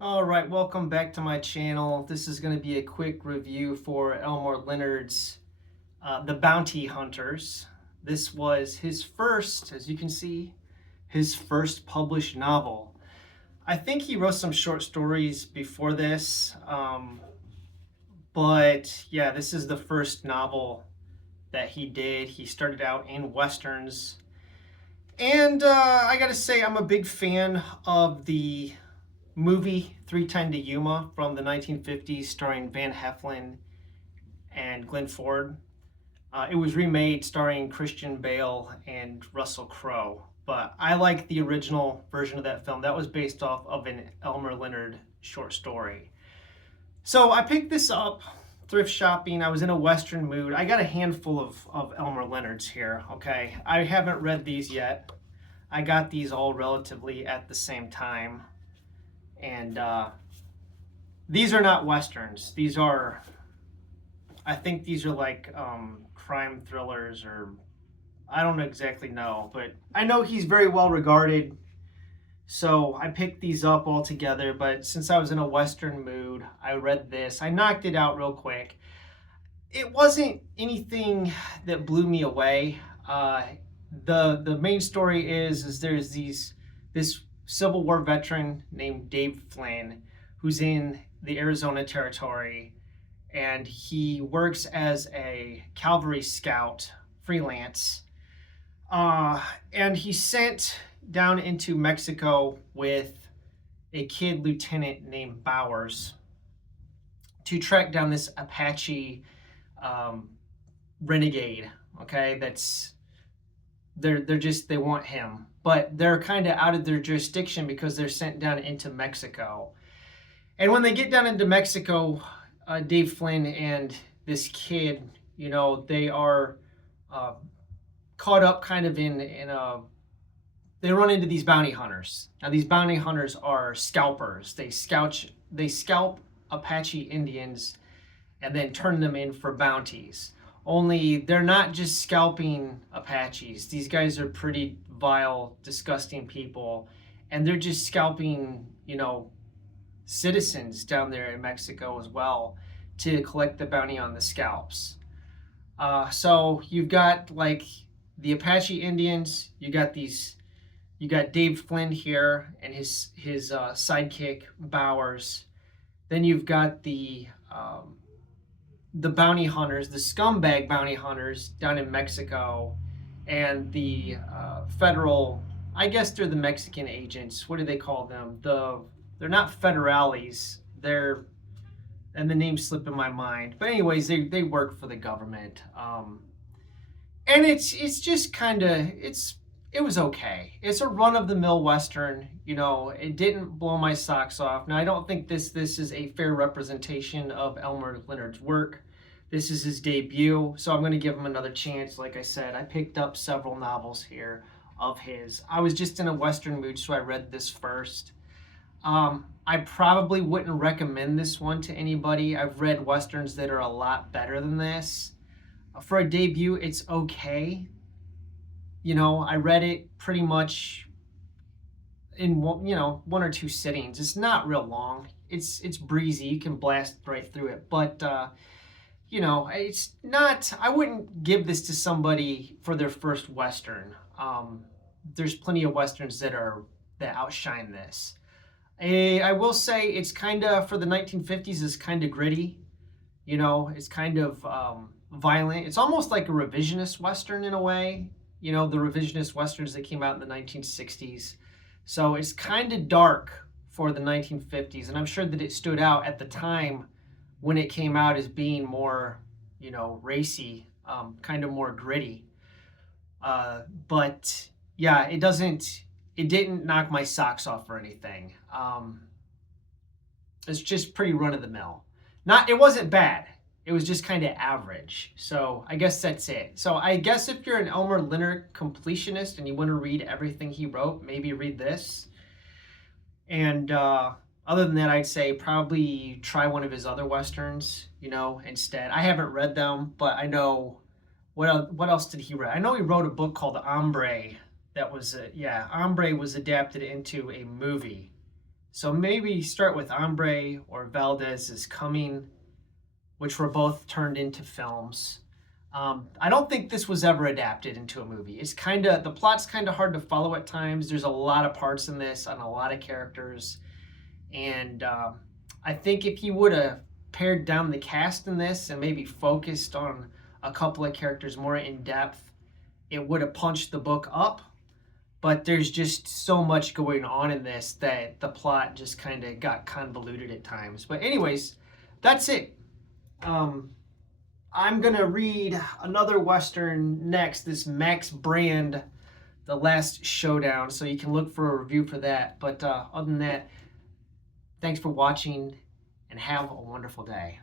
All right, welcome back to my channel. This is going to be a quick review for Elmore Leonard's The Bounty Hunters. This was his first, as you can see, his first published novel. I think he wrote some short stories before this, but yeah, this is the first novel that he did. He started out in Westerns. And I gotta say, I'm a big fan of the movie Three Time to Yuma from the 1950s starring Van Heflin and Glenn Ford. It was remade starring Christian Bale and Russell Crowe, but I like the original version of that film. That was based off of an Elmer Leonard short story. So I picked this up thrift shopping. I was in a Western mood. I got a handful of Elmer Leonards here, okay? I haven't read these yet. I got these all relatively at the same time. And these are not Westerns. These are, I think these are like crime thrillers, or I don't exactly know, but I know he's very well regarded. So I picked these up all together, but since I was in a Western mood, I read this. I knocked it out real quick. It wasn't anything that blew me away. The main story is there's this Civil War veteran named Dave Flynn who's in the Arizona Territory, and he works as a cavalry scout freelance. And he's sent down into Mexico with a kid lieutenant named Bowers to track down this Apache renegade. Okay, they want him, but they're kind of out of their jurisdiction because they're sent down into Mexico. And when they get down into Mexico, Dave Flynn and this kid, they are caught up kind of in a. They run into these bounty hunters. Now these bounty hunters are scalpers. They scalp Apache Indians and then turn them in for bounties. Only they're not just scalping Apaches. These guys are pretty vile, disgusting people, and they're just scalping, citizens down there in Mexico as well to collect the bounty on the scalps. So you've got like the Apache Indians. You got Dave Flynn here and his sidekick Bowers. Then you've got the bounty hunters, the scumbag bounty hunters down in Mexico, and the federal. I guess they're the Mexican agents. What do they call them? They're not federales. And the name's slipping my mind. But anyways, they work for the government. And it's just kind of it was okay. It's a run-of-the-mill Western. It didn't blow my socks off. Now, I don't think this is a fair representation of Elmer Leonard's work. This is his debut, so I'm going to give him another chance. Like I said, I picked up several novels here of his. I was just in a Western mood, so I read this first. I probably wouldn't recommend this one to anybody. I've read Westerns that are a lot better than this. For a debut, it's okay. I read it pretty much in one or two sittings. It's not real long. It's breezy. You can blast right through it. But it's not. I wouldn't give this to somebody for their first Western. There's plenty of Westerns that outshine this. I will say it's kind of, for the 1950s, is kind of gritty. It's kind of violent. It's almost like a revisionist Western in a way. The revisionist Westerns that came out in the 1960s. So it's kind of dark for the 1950s. And I'm sure that it stood out at the time when it came out as being more, racy, kind of more gritty. But yeah, it didn't knock my socks off or anything. It's just pretty run of the mill. It wasn't bad. It was just kind of average. So I guess that's it. So I guess if you're an Elmer Leonard completionist and you want to read everything he wrote, maybe read this. And other than that, I'd say probably try one of his other Westerns, instead. I haven't read them, but I know, what else did he write? I know he wrote a book called Hombre. Hombre was adapted into a movie. So maybe start with Hombre or Valdez is Coming, which were both turned into films. I don't think this was ever adapted into a movie. It's kind of, the plot's kind of hard to follow at times. There's a lot of parts in this and a lot of characters. And I think if you would have pared down the cast in this and maybe focused on a couple of characters more in depth, it would have punched the book up. But there's just so much going on in this that the plot just kind of got convoluted at times. But anyways, that's it. I'm gonna read another Western next, this Max Brand, The Last Showdown, so you can look for a review for that. But other than that, thanks for watching and have a wonderful day.